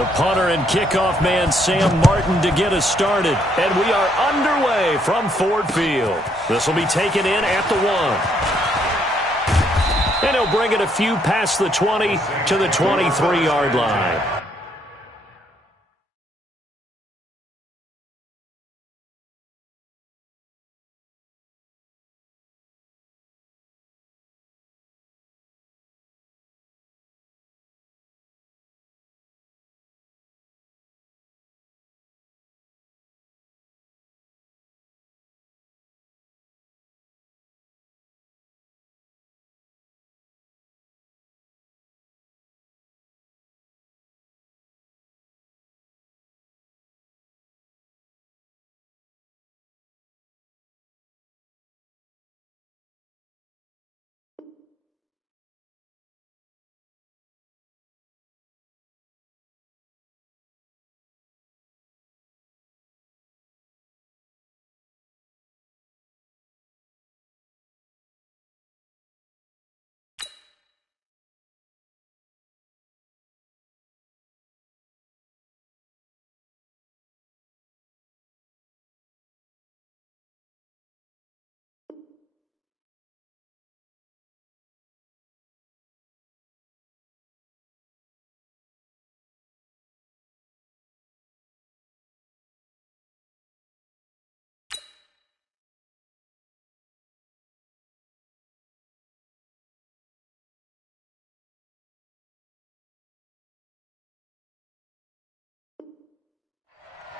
The punter and kickoff man, Sam Martin, to get us started. And we are underway from Ford Field. This will be taken in at the 1. And he'll bring it a few past the 20 to the 23-yard line.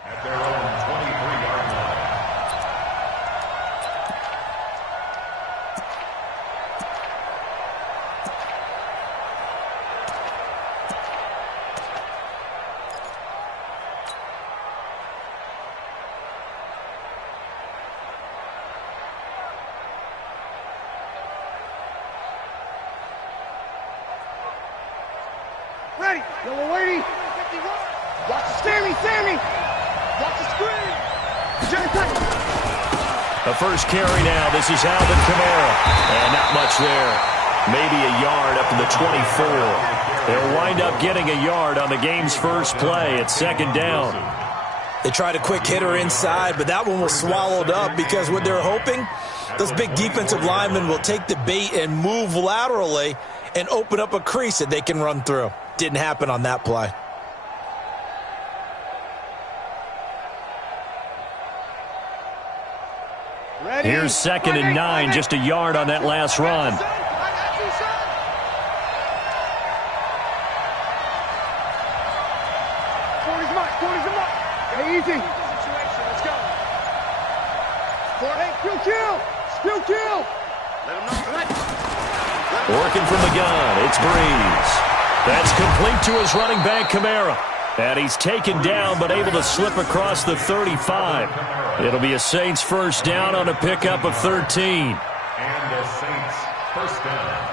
At their own 23-yard line. Ready. Yellow lady. Watch the Sammy. Watch the screen. The first carry now. This is Alvin Kamara. And not much there. Maybe a yard up to the 24. They'll wind up getting a yard on the game's first play at second down. They tried a quick hitter inside, but that one was swallowed up because what they're hoping, those big defensive linemen will take the bait and move laterally and open up a crease that they can run through. Didn't happen on that play. Ready. Here's second and 9, just a yard on that last run. 40's mark. Hey, easy. Let's go. Still kill. Let him know. Working from the gun, it's Breeze. That's complete to his running back, Kamara. And he's taken down but able to slip across the 35. It'll be a Saints first down on a pickup of 13. And the Saints first down.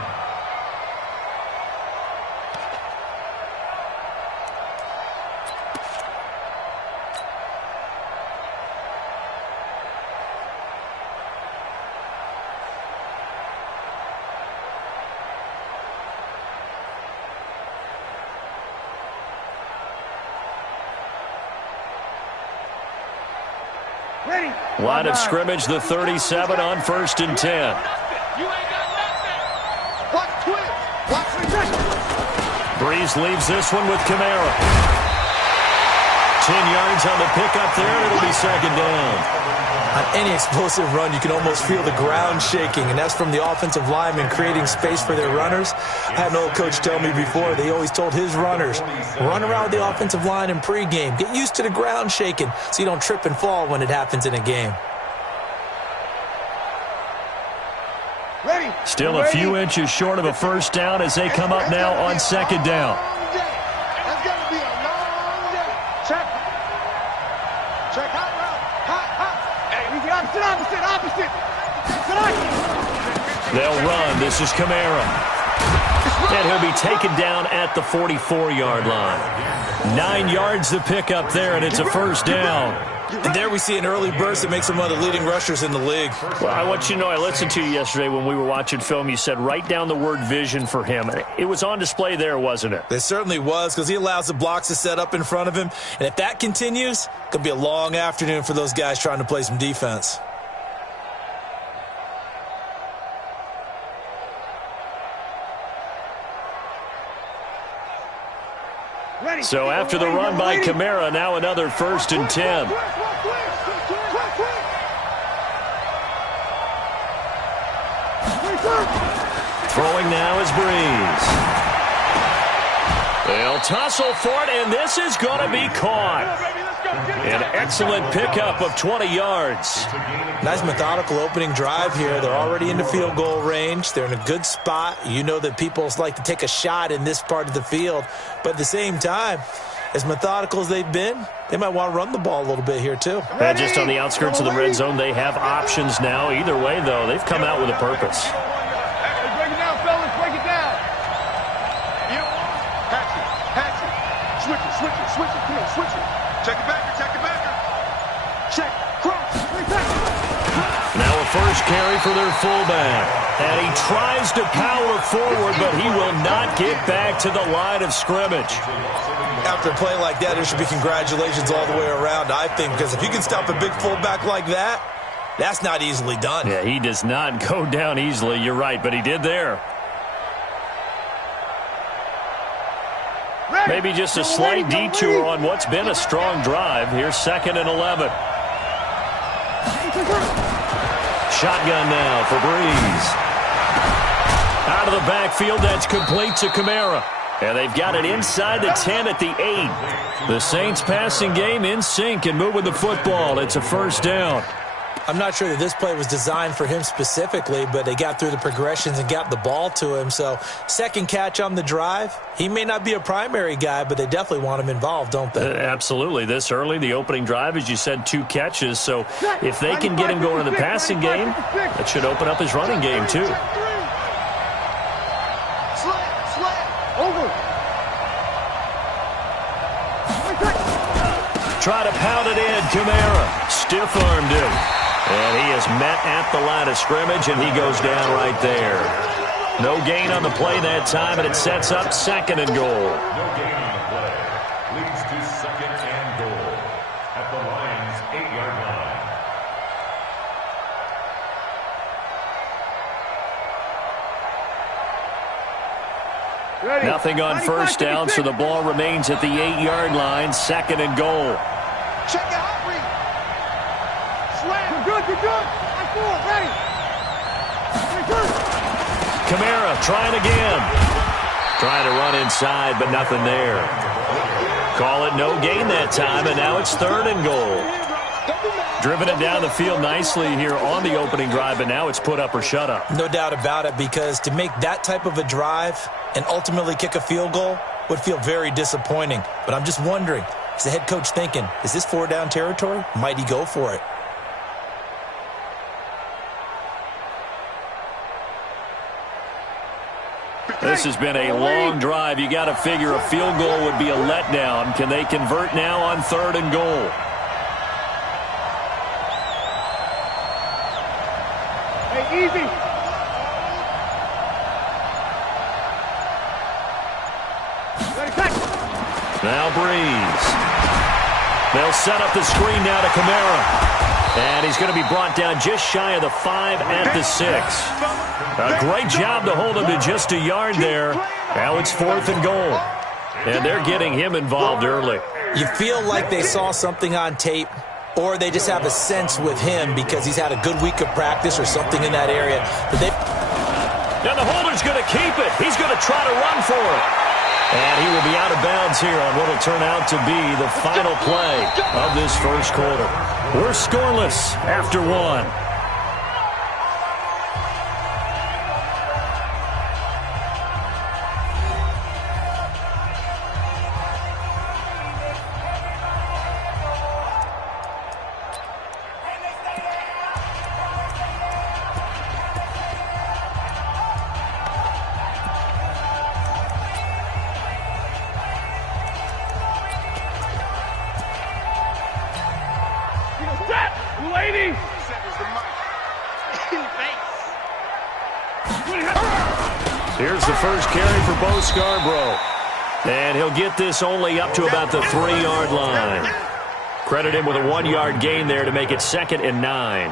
Ready. Line of scrimmage, the 37 on first and 10. You ain't got nothing. Watch twist. Watch rejection. Breeze leaves this one with Kamara. 10 yards on the pickup there, and it'll be second down. On any explosive run, you can almost feel the ground shaking, and that's from the offensive linemen creating space for their runners. I had an old coach tell me before, they always told his runners, run around the offensive line in pregame. Get used to the ground shaking so you don't trip and fall when it happens in a game. Ready. Still a few inches short of a first down as they come up now on second down. That's going to be a long day. Check. Hot route. Hot. Hey, we get opposite. They'll run. This is Kamara. And he'll be taken down at the 44-yard line. 9 yards to pick up there, and it's a first down. And there we see an early burst that makes him one of the leading rushers in the league. Well, I want you to know, I listened to you yesterday when we were watching film. You said write down the word vision for him. It was on display there, wasn't it? It certainly was, because he allows the blocks to set up in front of him. And if that continues, it could be a long afternoon for those guys trying to play some defense. So after the run by Kamara, now another 1st and 10. Throwing now is Breeze. They'll tussle for it, and this is going to be caught. An excellent pickup of 20 yards. Nice methodical opening drive here. They're already in the field goal range. They're in a good spot. You know that people like to take a shot in this part of the field. But at the same time, as methodical as they've been, they might want to run the ball a little bit here too. And just on the outskirts of the red zone, they have options now. Either way, though, they've come out with a purpose. Break it down, fellas. Break it down. Patch it. Switch it. Come on, switch it. Check it backer. Check. Cross. Now a first carry for their fullback. And he tries to power forward, but he will not get back to the line of scrimmage. After a play like that, there should be congratulations all the way around, I think, because if you can stop a big fullback like that, that's not easily done. Yeah, he does not go down easily. You're right, but he did there. Maybe just a slight detour on what's been a strong drive. Here's 2nd and 11. Shotgun now for Breeze. Out of the backfield, that's complete to Kamara. And they've got it inside the 10 at the 8. The Saints passing game in sync and moving the football. It's a 1st down. I'm not sure that this play was designed for him specifically, but they got through the progressions and got the ball to him. So, second catch on the drive. He may not be a primary guy, but they definitely want him involved, don't they? Absolutely. This early, the opening drive, as you said, 2 catches. So, if they can get him going in the passing game, that should open up his running game, too. Over. Try to pound it in. Kamara stiff-armed him. And he is met at the line of scrimmage, and he goes down right there. No gain on the play that time, and it sets up 2nd and goal. No gain on the play. Leads to 2nd and goal at the Lions' 8-yard line. Ready. Nothing on 1st down, so the ball remains at the 8-yard line, 2nd and goal. Check out. You're good. Ready. Kamara trying again. Trying to run inside, but nothing there. Call it no gain that time, and now it's 3rd and goal. Driven it down the field nicely here on the opening drive, but now it's put up or shut up. No doubt about it, because to make that type of a drive and ultimately kick a field goal would feel very disappointing. But I'm just wondering, is the head coach thinking, is this 4-down territory? Might he go for it? This has been a long drive. You got to figure a field goal would be a letdown. Can they convert now on 3rd and goal? Hey, easy. Now Breeze. They'll set up the screen now to Kamara. And he's going to be brought down just shy of the 5 at the 6. A great job to hold him to just a yard there. Now it's 4th and goal. And they're getting him involved early. You feel like they saw something on tape, or they just have a sense with him because he's had a good week of practice or something in that area. And the holder's going to keep it. He's going to try to run for it. And he will be out of bounds here on what will turn out to be the final play of this 1st quarter. We're scoreless after 1. Here's the first carry for Bo Scarborough. And he'll get this only up to about the 3-yard line. Credit him with a 1-yard gain there to make it 2nd and 9.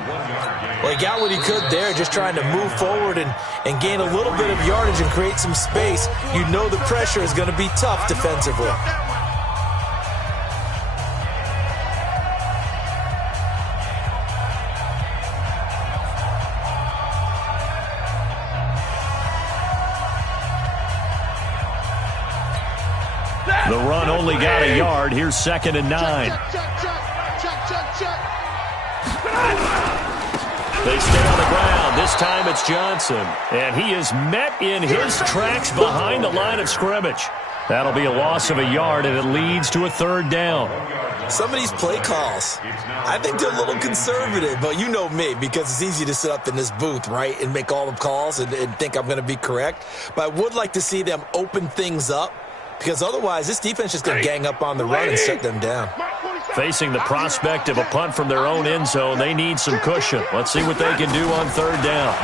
Well, he got what he could there, just trying to move forward and gain a little bit of yardage and create some space. You know the pressure is going to be tough defensively. The run only got a yard. Here's 2nd and 9. They stay on the ground. This time it's Johnson. And he is met in his tracks behind the line of scrimmage. That'll be a loss of a yard, and it leads to a 3rd down. Some of these play calls, I think they're a little conservative, but you know me, because it's easy to sit up in this booth, right, and make all the calls and think I'm going to be correct. But I would like to see them open things up, because otherwise this defense is going to gang up on the run and shut them down. Facing the prospect of a punt from their own end zone, they need some cushion. Let's see what they can do on 3rd down.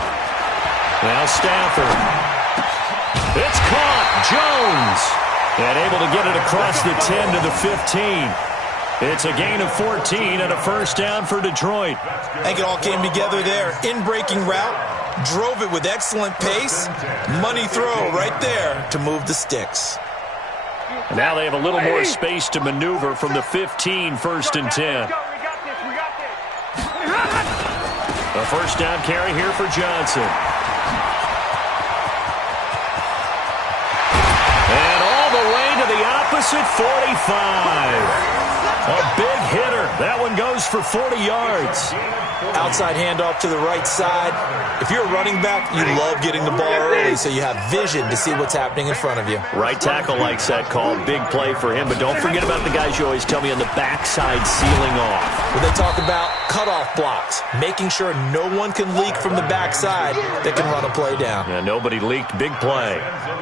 Now Stafford. It's caught. Jones. And able to get it across the 10 to the 15. It's a gain of 14 and a 1st down for Detroit. I think it all came together there. In-breaking route. Drove it with excellent pace. Money throw right there to move the sticks. And now they have a little more space to maneuver from the 15, 1st and 10. A 1st down carry here for Johnson. And all the way to the opposite 45. A big hitter. That one goes for 40 yards. Outside handoff to the right side. If you're a running back, you love getting the ball early so you have vision to see what's happening in front of you. Right tackle likes that call. Big play for him. But don't forget about the guys you always tell me on the backside sealing off. Well, they talk about cutoff blocks, making sure no one can leak from the backside that can run a play down. Yeah, nobody leaked. Big play.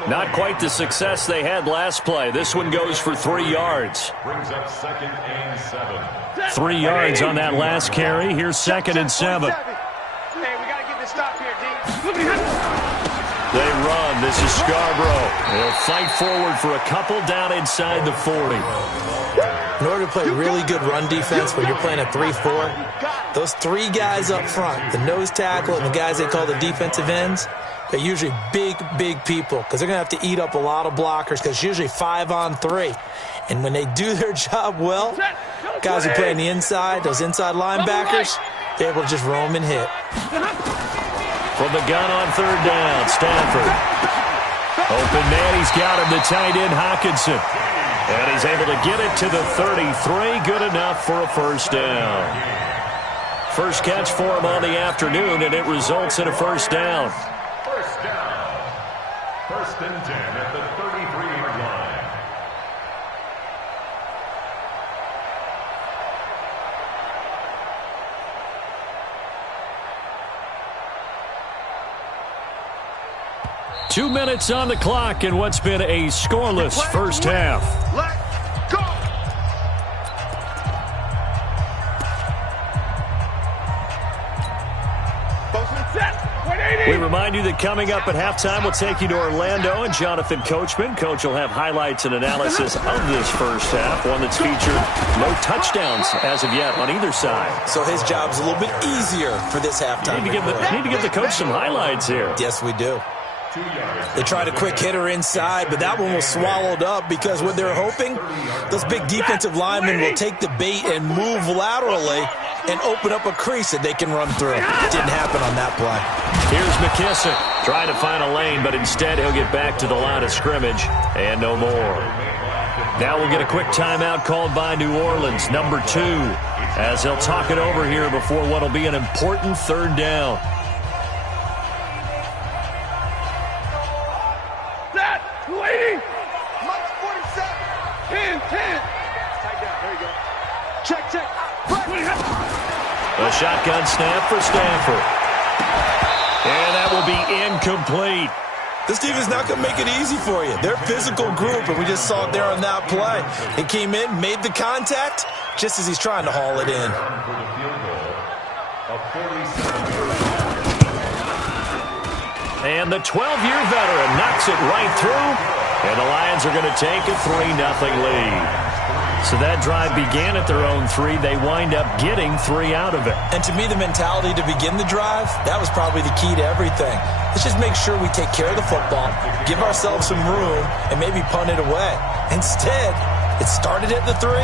Not quite the success they had last play. This one goes for 3 yards. Brings up 2nd and 7. 3 yards on that last carry. Here's 2nd and 7. Hey, we got to get this stop here, D. They run. This is Scarborough. They'll fight forward for a couple down inside the 40. In order to play really good run defense when you're playing a 3-4, those 3 guys up front, the nose tackle and the guys they call the defensive ends, they're usually big, big people because they're going to have to eat up a lot of blockers because it's usually 5 on 3. And when they do their job well, guys who play on the inside, those inside linebackers, they're able to just roam and hit. From the gun on 3rd down, Stafford. Open man, he's got him, the tight end, Hockenson. And he's able to get it to the 33. Good enough for a 1st down. First catch for him on the afternoon, and it results in a 1st down. 1st down. 1st and 10 at the 33-yard line. Two minutes on the clock in what's been a scoreless first half. Let go. We remind you that coming up at halftime, we'll take you to Orlando and Jonathan Coachman. Coach will have highlights and analysis of this first half, one that's featured no touchdowns as of yet on either side. So his job's a little bit easier for this halftime. Need to give the coach some highlights here. Yes, we do. They tried a quick hitter inside, but that one was swallowed up because what they're hoping, those big defensive linemen will take the bait and move laterally and open up a crease that they can run through. It didn't happen on that play. Here's McKissick trying to find a lane, but instead he'll get back to the line of scrimmage and no more. Now we'll get a quick timeout called by New Orleans, number 2, as they'll talk it over here before what will be an important 3rd down. A shotgun snap for Stanford. And that will be incomplete. This defense is not going to make it easy for you. They're a physical group, and we just saw it there on that play. He came in, made the contact, just as he's trying to haul it in. And the 12-year veteran knocks it right through, and the Lions are going to take a 3-0 lead. So that drive began at their own 3. They wind up getting 3 out of it. And to me, the mentality to begin the drive, that was probably the key to everything. Let's just make sure we take care of the football, give ourselves some room, and maybe punt it away. Instead, it started at the 3,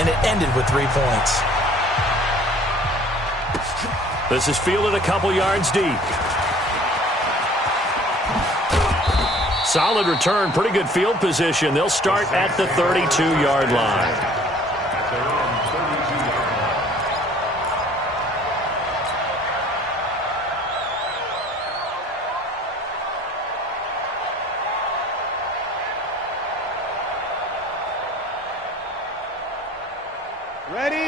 and it ended with 3 points. This is fielded a couple yards deep. Solid return, pretty good field position. They'll start at the 32-yard line.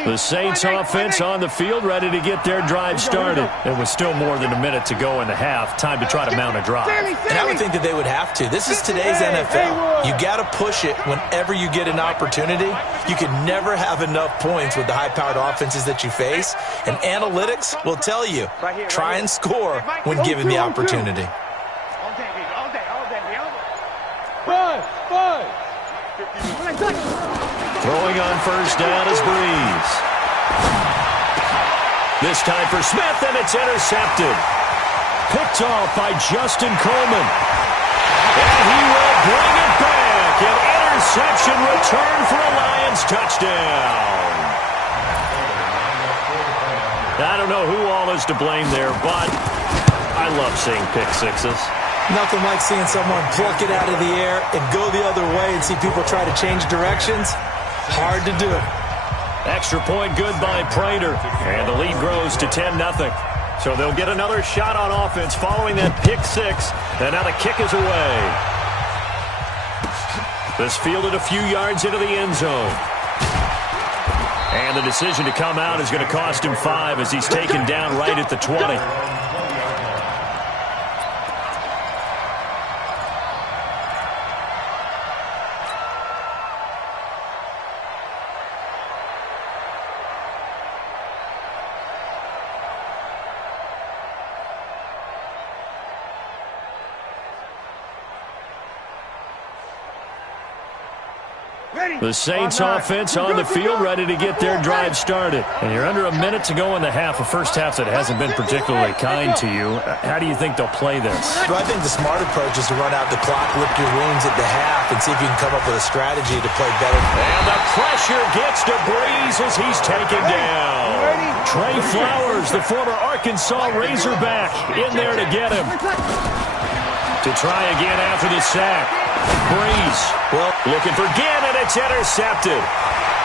The Saints offense on the field, ready to get their drive started. And with still more than a minute to go in the half, time to try to mount a drive. And I would think that they would have to. This is today's NFL. You got to push it whenever you get an opportunity. You can never have enough points with the high-powered offenses that you face. And analytics will tell you, try and score when given the opportunity. Throwing on first down is Breeze. This time for Smith, and it's intercepted. Picked off by Justin Coleman. And he will bring it back. An interception return for a Lions touchdown. I don't know who all is to blame there, but I love seeing pick sixes. Nothing like seeing someone pluck it out of the air and go the other way and see people try to change directions. Hard to do it. Extra point good by Prater. And the lead grows to 10-0. So they'll get another shot on offense following that pick six. And now the kick is away. This fielded a few yards into the end zone. And the decision to come out is going to cost him 5 as he's taken down right at the 20. The Saints offense on the field ready to get their drive started. And you're under a minute to go in the half, a first half that hasn't been particularly kind to you. How do you think they'll play this? Well, I think the smart approach is to run out the clock, lick your wounds at the half, and see if you can come up with a strategy to play better. And the pressure gets to Breeze as he's taken down. Trey Flowers, the former Arkansas Razorback, in there to get him. To try again after the sack. Breeze, looking for Gannon, it's intercepted.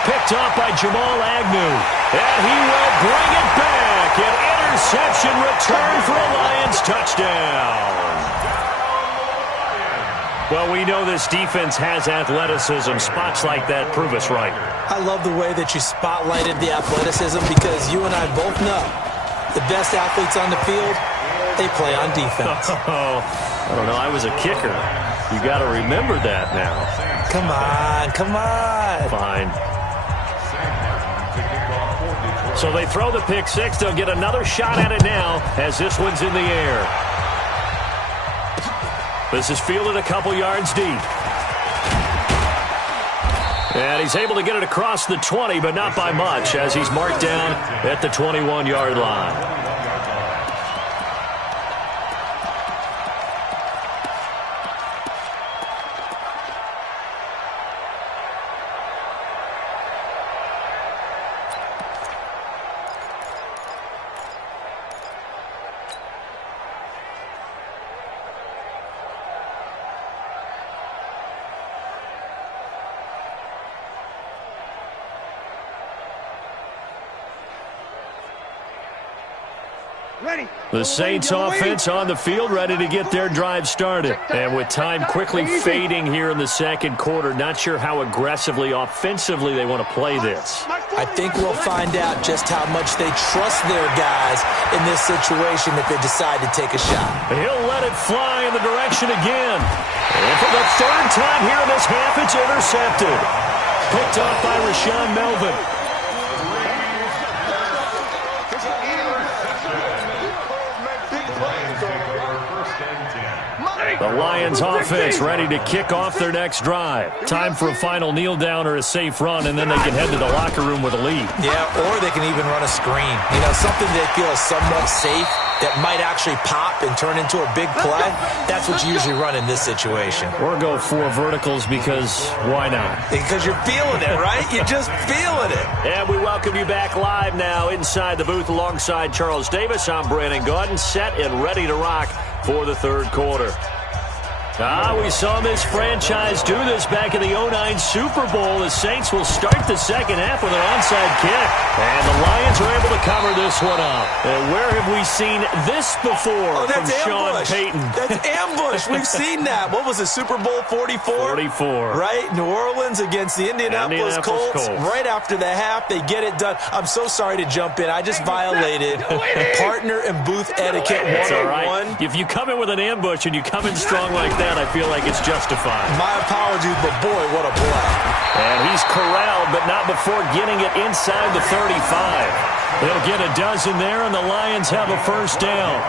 Picked off by Jamal Agnew. And he will bring it back. An interception return for a Lions touchdown. Well, we know this defense has athleticism. Spots like that prove us right. I love the way that you spotlighted the athleticism because you and I both know the best athletes on the field, they play on defense. I don't know. I was a kicker. You got to remember that now. Come on, come on. Fine. So they throw the pick six. They'll get another shot at it now as this one's in the air. This is fielded a couple yards deep. And he's able to get it across the 20, but not by much as he's marked down at the 21-yard line. The Saints offense on the field ready to get their drive started. And with time quickly fading here in the second quarter, not sure how aggressively, offensively they want to play this. I think we'll find out just how much they trust their guys in this situation if they decide to take a shot. He'll let it fly in the direction again. And for the third time here in this half, it's intercepted. Picked off by Rashaan Melvin. Lions offense ready to kick off their next drive. Time for a final kneel down or a safe run, and then they can head to the locker room with a lead. Yeah, or they can even run a screen. You know, something they feel is somewhat safe that might actually pop and turn into a big play. That's what you usually run in this situation. Or go 4 verticals because why not? Because you're feeling it, right? You're just feeling it. And we welcome you back live now inside the booth alongside Charles Davis. I'm Brandon Gaudin, set and ready to rock for the third quarter. We saw this franchise do this back in the 2009 Super Bowl. The Saints will start the second half with an onside kick. And the Lions are able to cover this one up. And where have we seen this before from Sean Payton? That's ambush. We've seen that. What was it, Super Bowl 44? 44. Right? New Orleans against the Indianapolis Colts. Right after the half, they get it done. I'm so sorry to jump in. I just violated partner and booth etiquette 101. All right. If you come in with an ambush and you come in strong like that, I feel like it's justified. My apologies, but boy, what a play. And he's corralled, but not before getting it inside the 35. They'll get a dozen there, and the Lions have a first down.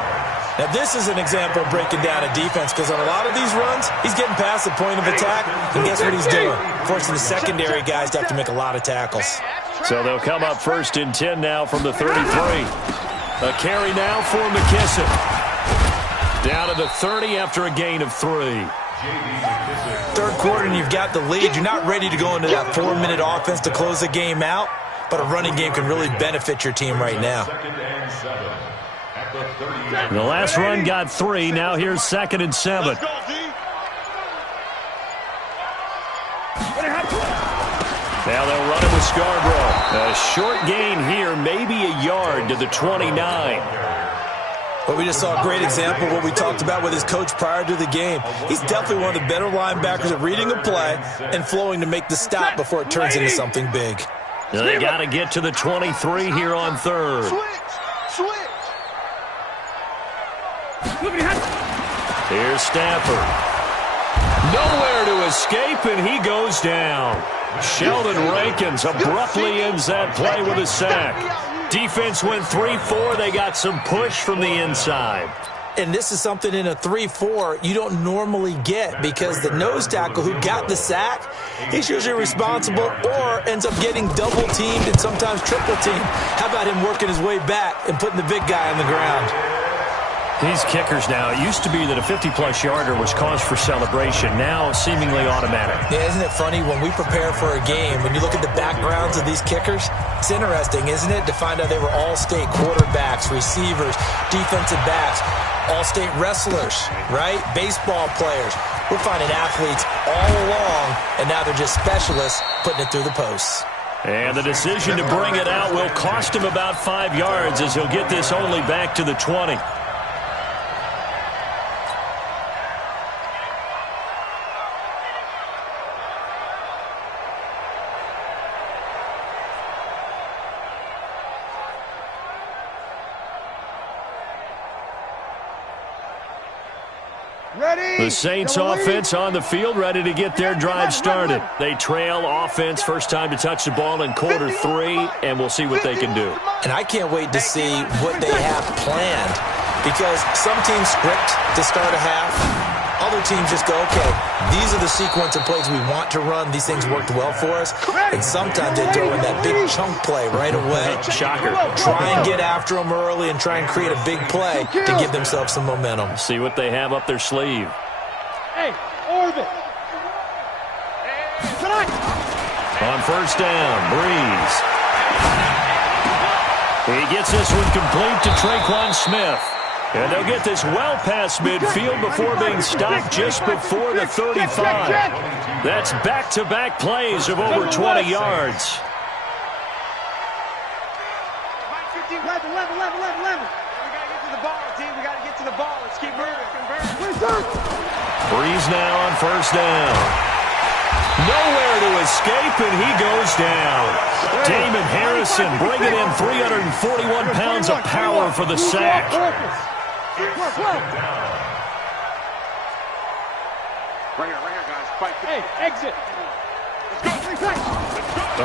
Now, this is an example of breaking down a defense, because on a lot of these runs, he's getting past the point of attack, and guess what he's doing? Forcing the secondary guys to have to make a lot of tackles. So they'll come up 1st and 10 now from the 33. A carry now for McKissick. Down to the 30 after a gain of 3. Third quarter and you've got the lead. You're not ready to go into that 4-minute offense to close the game out, but a running game can really benefit your team right now. The last run got 3. Now here's 2nd and 7. Now they'll run it with Scarborough. A short gain here, maybe a yard to the 29. But we just saw a great example of what we talked about with his coach prior to the game. He's definitely one of the better linebackers at reading a play and flowing to make the stop before it turns into something big. They got to get to the 23 here on 3rd. Here's Stafford. Nowhere to escape, and he goes down. Sheldon Rankins abruptly ends that play with a sack. Defense went 3-4. They got some push from the inside. And this is something in a 3-4 you don't normally get, because the nose tackle who got the sack, he's usually responsible or ends up getting double-teamed and sometimes triple-teamed. How about him working his way back and putting the big guy on the ground? These kickers now, it used to be that a 50-plus yarder was cause for celebration. Now seemingly automatic. Yeah, isn't it funny when we prepare for a game, when you look at the backgrounds of these kickers, it's interesting, isn't it, to find out they were all-state quarterbacks, receivers, defensive backs, all-state wrestlers, right? Baseball players. We're finding athletes all along, and now they're just specialists putting it through the posts. And the decision to bring it out will cost him about 5 yards, as he'll get this only back to the 20. The Saints offense on the field, ready to get their drive started. They trail offense, first time to touch the ball in quarter 3, and we'll see what they can do. And I can't wait to see what they have planned, because some teams script to start a half. Other teams just go, okay, these are the sequence of plays we want to run. These things worked well for us. And sometimes they throw in that big chunk play right away. Shocker. Try and get after them early and try and create a big play to give themselves some momentum. See what they have up their sleeve. Hey, orbit. On first down, Breeze. He gets this one complete to Traquan Smith. And they'll get this well past midfield before being stopped just before the 35. That's back-to-back plays of over 20 yards. 11. We got to get to the ball, team. We got to get to the ball. Let's keep moving. Breeze now on first down. Nowhere to escape, and he goes down. Damon Harrison bringing in 341 pounds of power for the sack. Right here, guys. Fight. Hey, exit. Let's go.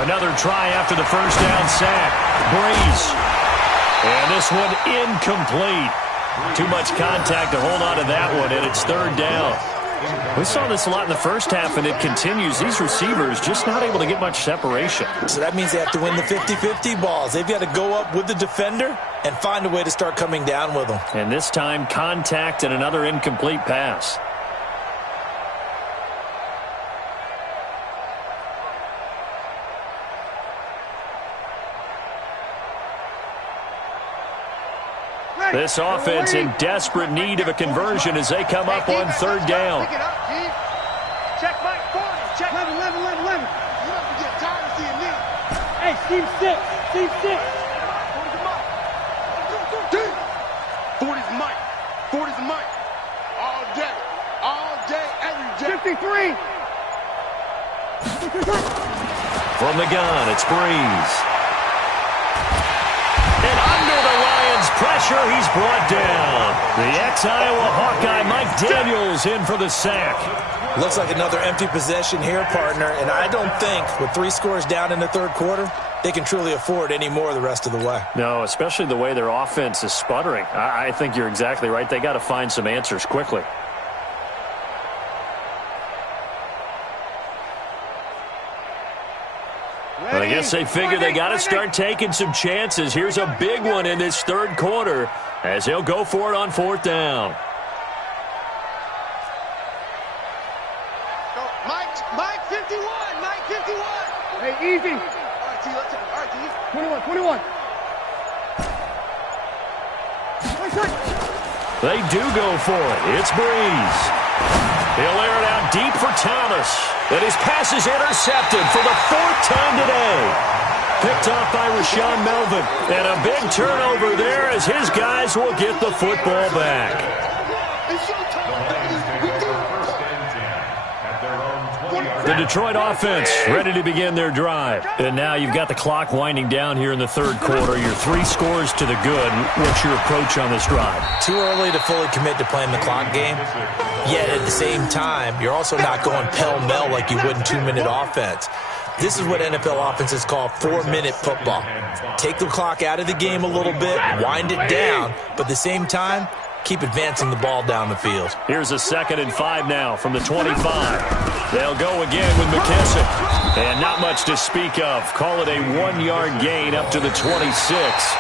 Another try after the first down sack. Breeze. And this one incomplete. Too much contact to hold on to that one, and it's third down. We saw this a lot in the first half, and it continues. These receivers just not able to get much separation. So that means they have to win the 50-50 balls. They've got to go up with the defender and find a way to start coming down with them. And this time, contact and another incomplete pass. This offense in desperate need of a conversion as they come up on third down. Check Mike 40. Check 11. You don't forget time to see a knee. Hey, Steve 6. 40's Mike. 40's Mike. All day, every day. 53. From the gun, it's Breeze. And under the Lions' pressure, he's brought down. The ex-Iowa Hawkeye Mike Daniels in for the sack. Looks like another empty possession here, partner, and I don't think with 3 scores down in the third quarter, they can truly afford any more the rest of the way. No, especially the way their offense is sputtering. I think you're exactly right. They got to find some answers quickly. But I guess they figure they got to start taking some chances. Here's a big one in this third quarter as they'll go for it on fourth down. Mike 51. Hey, easy. All right, T, let's take it. All right, T. 21. They do go for it. It's Breeze. He'll air it out deep for Thomas. And his pass is intercepted for the 4th time today. Picked off by Rashawn Melvin. And a big turnover there as his guys will get the football back. The Detroit offense ready to begin their drive. And now you've got the clock winding down here in the third quarter. Your 3 scores to the good. What's your approach on this drive? Too early to fully commit to playing the clock game. Yet at the same time, you're also not going pell-mell like you would in 2-minute offense. This is what NFL offenses call 4-minute football. Take the clock out of the game a little bit, wind it down, but at the same time, keep advancing the ball down the field. Here's a 2nd and 5 now from the 25. They'll go again with McKissick. And not much to speak of. Call it a 1-yard gain up to the 26.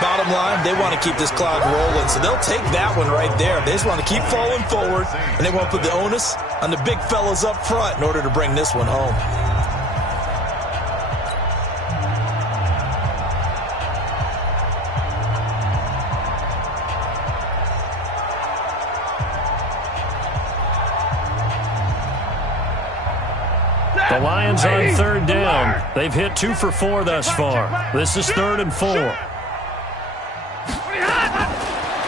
Bottom line, they want to keep this clock rolling, so they'll take that one right there. They just want to keep falling forward, and they won't put the onus on the big fellas up front in order to bring this one home. The Lions on third down. They've hit 2 for 4 thus far. This is 3rd and 4.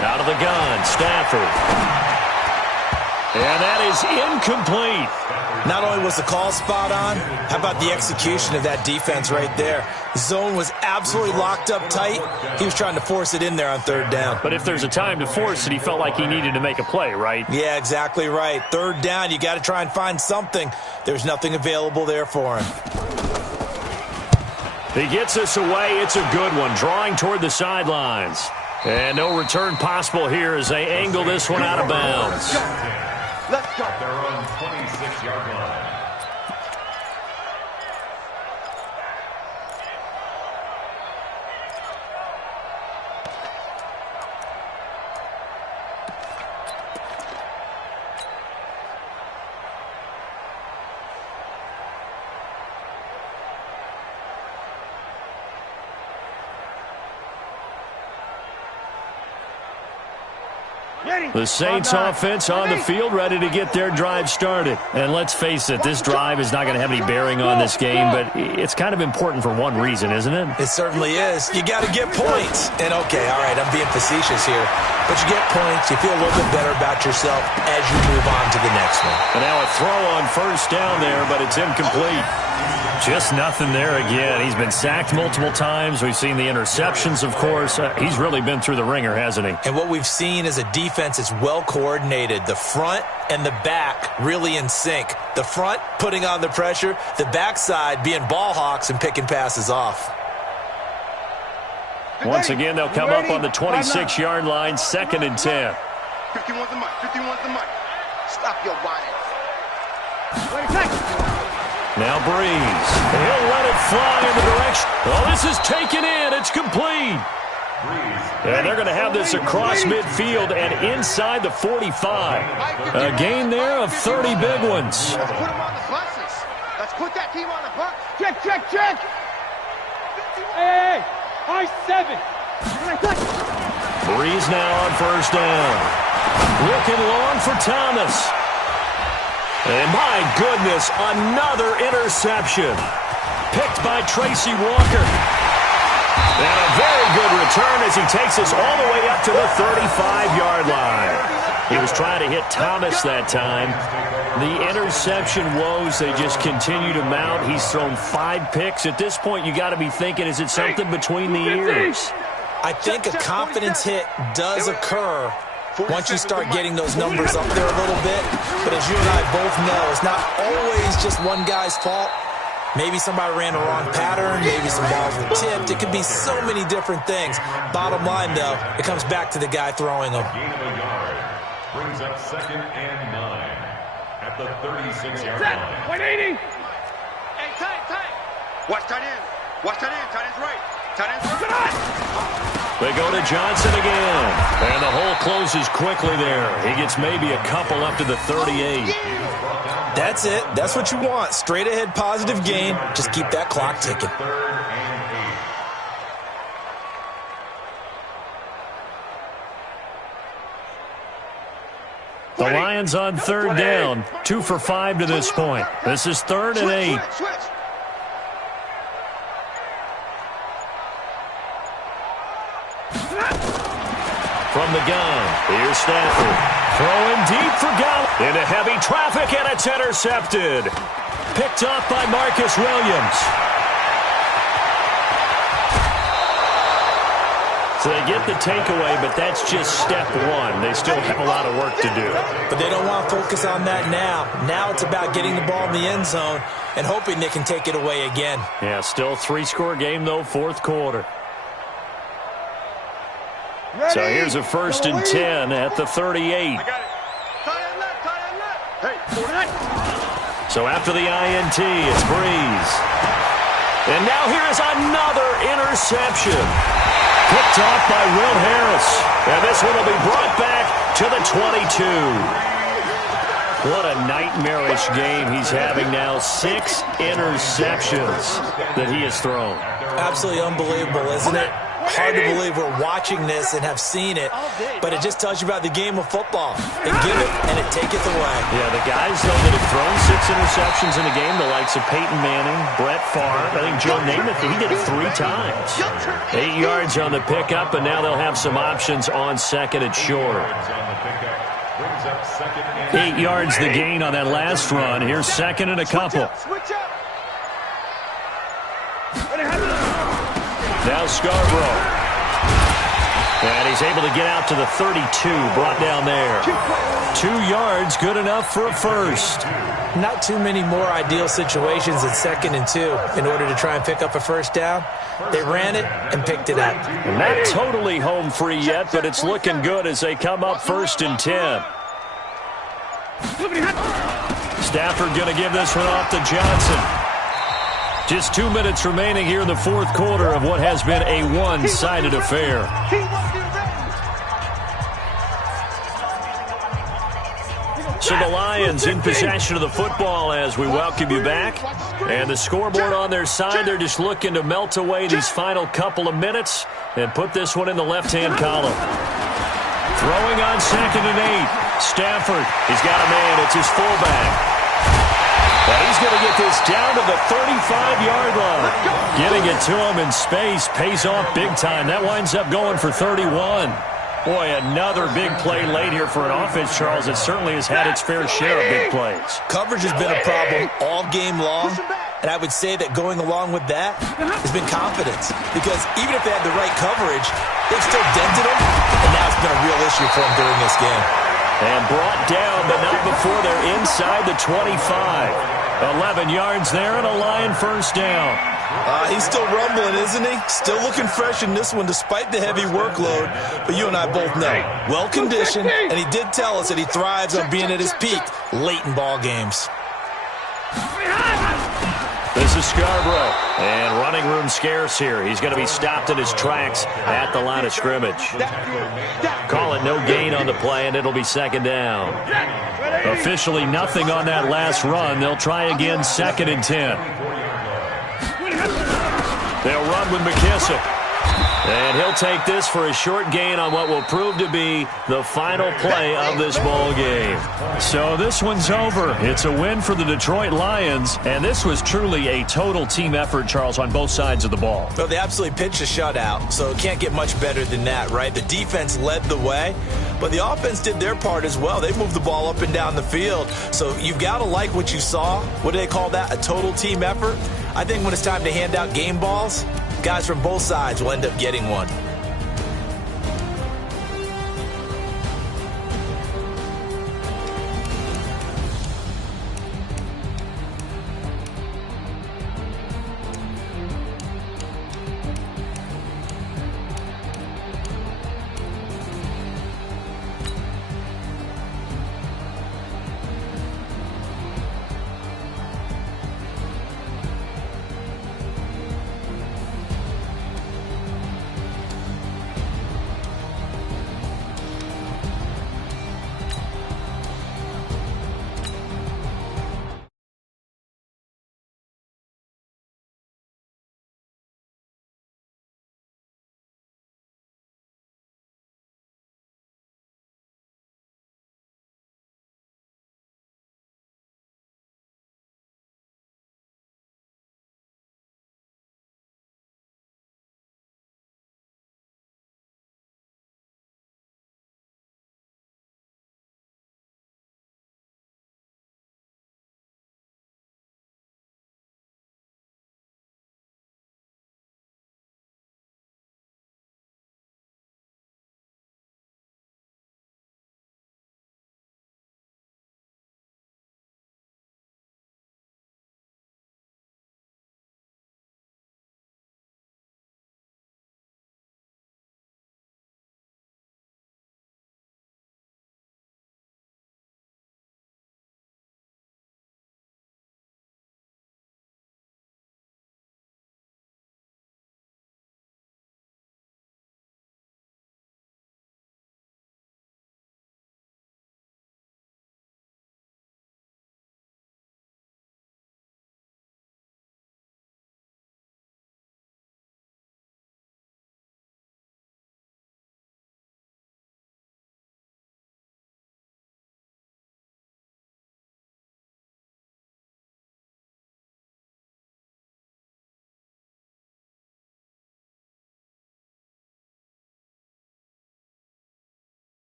Out of the gun, Stafford. And that is incomplete. Not only was the call spot on, how about the execution of that defense right there? The zone was absolutely locked up tight. He was trying to force it in there on third down. But if there's a time to force it, he felt like he needed to make a play, right? Yeah, exactly right. Third down, you got to try and find something. There's nothing available there for him. He gets us away. It's a good one, drawing toward the sidelines. And no return possible here as they angle this one out of bounds. Let's go. They're on 26-yard line. The Saints offense on the field, ready to get their drive started. And let's face it, this drive is not going to have any bearing on this game, but it's kind of important for one reason, isn't it? It certainly is. You got to get points. And okay, all right, I'm being facetious here, but you get points, you feel a little bit better about yourself as you move on to the next one. And now a throw on first down there, but it's incomplete. Just nothing there again. He's been sacked multiple times. We've seen the interceptions, of course. He's really been through the ringer, hasn't he? And what we've seen is a defense that's well coordinated. The front and the back really in sync. The front putting on the pressure, the backside being ball hawks and picking passes off. Once again, they'll come up on the 26-yard line, 2nd and 10. 51's the mic. 51's the mic. Stop your whining. Now Breeze. He'll let it fly in the direction. Oh, this is taken in. It's complete. And they're going to have this across midfield and inside the 45. A gain there of 30 big ones. Let's put them on the buses. Let's put that team on the bus. Check, check, check. Hey, I-7. Breeze now on first down. Looking long for Thomas. And my goodness, another interception. Picked by Tracy Walker. And a very good return as he takes us all the way up to the 35-yard line. He was trying to hit Thomas that time. The interception woes, they just continue to mount. He's thrown 5 picks. At this point, you got to be thinking, is it something between the ears? I think a confidence hit does occur once you start getting those numbers up there a little bit. But as you and I both know, it's not always just one guy's fault. Maybe somebody ran the wrong pattern. Maybe some balls were tipped. It could be so many different things. Bottom line, though, it comes back to the guy throwing them. Gain of a yard. Brings up 2nd and 9 at the 36-yard line. 180. Hey, tight. Watch tight end. Watch tight end. Tight end's right. Tight end's right. They go to Johnson again. And the hole closes quickly there. He gets maybe a couple up to the 38. That's it. That's what you want. Straight ahead positive gain. Just keep that clock ticking. 3rd and 8. The Lions on 3rd down. 2 for 5 to this point. This is 3rd and 8. Switch. From the gun, here's Stafford. Throwing deep for Gallup. Into heavy traffic, and it's intercepted. Picked up by Marcus Williams. So they get the takeaway, but that's just step one. They still have a lot of work to do. But they don't want to focus on that now. Now it's about getting the ball in the end zone and hoping they can take it away again. Yeah, still 3-score game, though, 4th quarter. So here's a 1st and 10 at the 38. I got it. Tight end left. Hey, 49. So after the INT, it's Breeze. And now here is another interception. Picked off by Will Harris. And this one will be brought back to the 22. What a nightmarish game he's having now. 6 interceptions that he has thrown. Absolutely unbelievable, isn't it? Hard to believe we're watching this and have seen it, but it just tells you about the game of football. They give it, and it taketh away. Yeah, the guys, though, that have thrown 6 interceptions in a game, the likes of Peyton Manning, Brett Favre, I think Joe Namath, he did it 3 times. 8 yards on the pickup, and now they'll have some options on 2nd and short. 8 yards the gain on that last run. Here's 2nd and a couple. Switch up. Now Scarborough. And he's able to get out to the 32, brought down there. 2 yards, good enough for a first. Not too many more ideal situations at 2nd and 2 in order to try and pick up a first down. They ran it and picked it up. And not totally home free yet, but it's looking good as they come up 1st and 10. Stafford going to give this one off to Johnson. Just 2 minutes remaining here in the 4th quarter of what has been a one-sided affair. So the Lions in possession of the football as we welcome you back. And the scoreboard on their side, they're just looking to melt away these final couple of minutes and put this one in the left-hand column. Throwing on 2nd and 8. Stafford, he's got a man. It's his fullback. But he's going to get this down to the 35-yard line. Getting it to him in space pays off big time. That winds up going for 31. Boy, another big play late here for an offense, Charles. It certainly has had its fair share of big plays. Coverage has been a problem all game long, and I would say that going along with that has been confidence. Because even if they had the right coverage, they've still dented them, and now it's been a real issue for them during this game. And brought down, but not before they're inside the 25. 11 yards there and a Lion first down. He's still rumbling, isn't he? Still looking fresh in this one despite the heavy workload. But you and I both know, well-conditioned, and he did tell us that he thrives on being at his peak late in ball games. This is Scarborough, and running room scarce here. He's going to be stopped in his tracks at the line of scrimmage. Call it no gain on the play, and it'll be second down. Officially nothing on that last run. They'll try again, 2nd and 10. They'll run with McKissick. And he'll take this for a short gain on what will prove to be the final play of this ball game. So this one's over. It's a win for the Detroit Lions, and this was truly a total team effort, Charles, on both sides of the ball. Well, they absolutely pitched a shutout, so it can't get much better than that, right? The defense led the way, but the offense did their part as well. They moved the ball up and down the field, so you've got to like what you saw. What do they call that? A total team effort? I think when it's time to hand out game balls, guys from both sides will end up getting one.